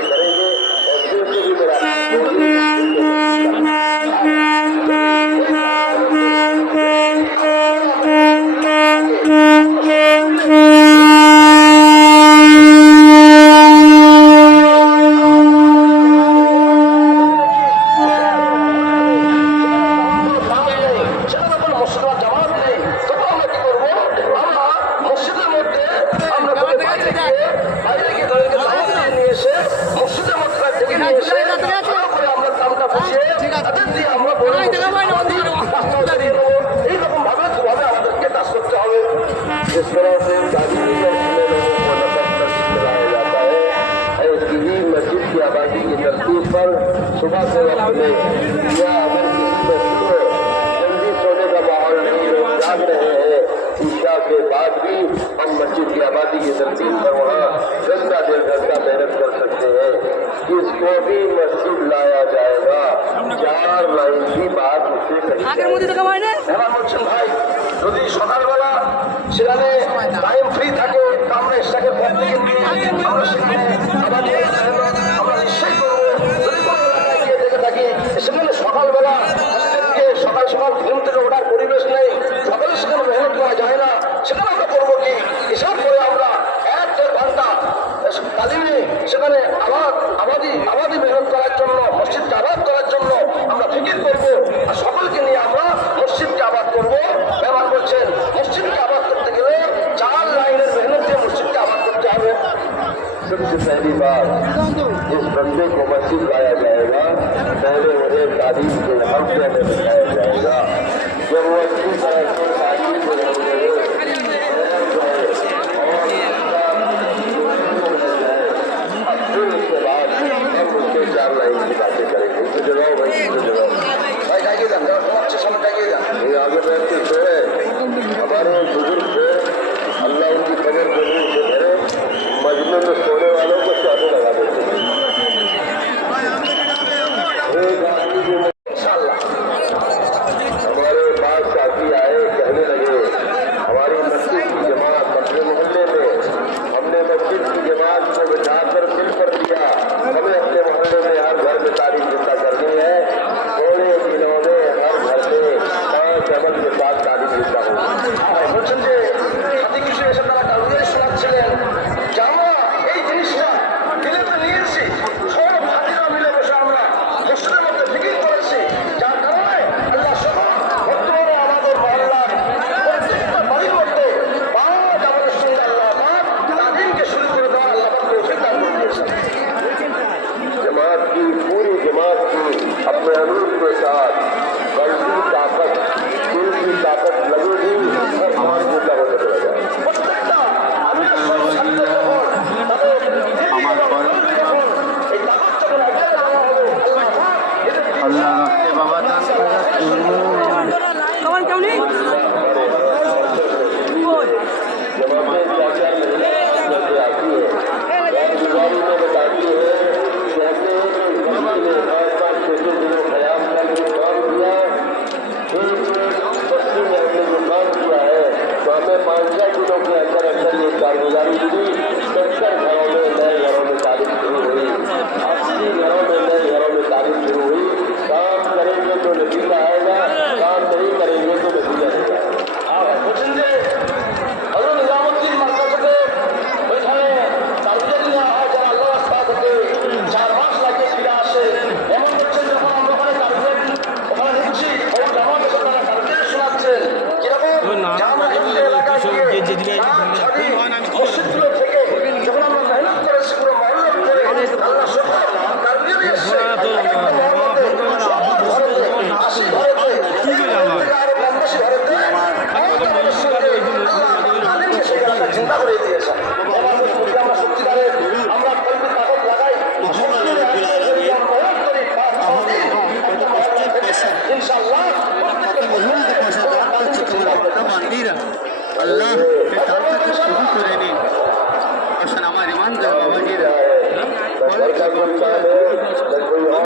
बातें करेंगे और दिल से भी मेरा जिस तरह से गांधी जाता है ऐसी ही मस्जिद की आबादी की तरतीब पर सुबह से वक्त में या अगर किसी मस्जिद में जल्दी सोने का माहौल नहीं लोग जाग रहे हैं ईशा के बाद भी हम मस्जिद की आबादी की तरतीब पर वहाँ घंटा डेढ़ घंटा मेहनत कर सकते हैं। इसको भी मस्जिद लाया जाएगा। 4 लाइन की बात उससे कही भाई যদি সকালবেলা সেখানে টাইম ফ্রি থাকে তো আমরা এক্সট্রাকে ফ্যান থেকে আমরা সেখানে আবার আমরা নিশ্চয়ই করবো। যদি কোনো এলাকায় গিয়ে দেখে থাকি সেখানে সকালবেলা সকাল সকাল ঘুম থেকে ওঠার পরিবেশ নেই, সকালে সেখানে মেহনত করা যায় না, সেখানে আমরা করবো কি হিসাব করে আমরা 1-1.5 ঘন্টা তালিমে সেখানে আবাদি মেহনত করার জন্য মসজিদকে আবাদ করার জন্য আমরা ফিকির করবো আর সকলকে নিয়ে আমরা মসজিদকে আবাদ করবো। ব্যবহার করছেন মসজিদকে আবাদ করতে গেলে 4 লাইনের মেহনত দিয়ে মসজিদকে আবাদ করতে হবে। सबसे पहली बात जिस बंदे को मस्जिद लाया जाएगा पहले उन्हें तारीफ के हक में दिखाया जाएगा। जब वो अच्छी तरह से तारीफ को फिर उसके बाद हम उसके 4 लाइन की बातें करेंगे। तो जवाब भाई जाइए अच्छे समय जाइए ये आगे बैठते सोए हमारे बुजुर्ग थे अल्लाह उनकी कदर जमीन से भरे मजमे में सोने वालों को चादर लगा देते थे। हमारे पास साथी आए कहने लगे हमारी मस्जिद की जमात अपने मोहल्ले में हमने मस्जिद की जमात को बिठाकर मिल कर दिया। हमें अपने मोहल्ले में हर घर में तारीफ जिंदा करनी है। थोड़े दिनों में हर घर में 5 अमल के साथ तारीफ जिंदा होगी। বলছেন যে হাতে কিছু এসে তারা কাউকে শোনাচ্ছিলেন জামা এই জিনিসটা দিলে তো নিয়েছি সব হাতিরা মিলে বসে আমরা মসজিদের মধ্যে ফিকির করেছি যার কারণে আল্লাহ সহ বর্তমানে আমাদের মহল্লার প্রত্যেকটা বাড়ির মধ্যে 5 আমলের সঙ্গে আল্লাহ তাদেরকে শুরু করে দেওয়া আল্লাহ তৌফিক দান করে দিয়েছেন। जमात की पूरी जमात की अपने अमीर के साथ बड़ी ताकत दिल की ताकत लगेगी और हमारे जिंदा होने लगेगा। कारगुजारी मिली 70 घरों में नए घरों में तारीफ शुरू हुई, 80 घरों में नए घरों में तारीफ शुरू हुई। काम करेंगे तो नतीजा आएगा, काम नहीं करेंगे तो नतीजा नहीं आएगा। বুঝেন হযরত নিজামউদ্দিন মাদ্রাসাতে ওইখানে তাবলীগ নেওয়া হয় যারা আল্লাহ রাস্তা থেকে 4 মাস লাগে ফিরে আসে। এমন করছেন যখন আমরা ওখানে তাবলীগ ওখানে নিচ্ছি ওই জামাতে আপনারা তাবলীগ শোনাচ্ছেন কিরকম আমরা এই এলাকায় মসজিদগুলো থেকে যখন আমরা মেহনত করেছি পুরো মহল্লা করে আল্লাহ সুবহান তাবলীগ এসে চিন্তা করে দিয়েছেন। আমরা সত্যিকারের আমরা কলবি তাকত লাগাই ইনশাআল্লাহ আল্লাহ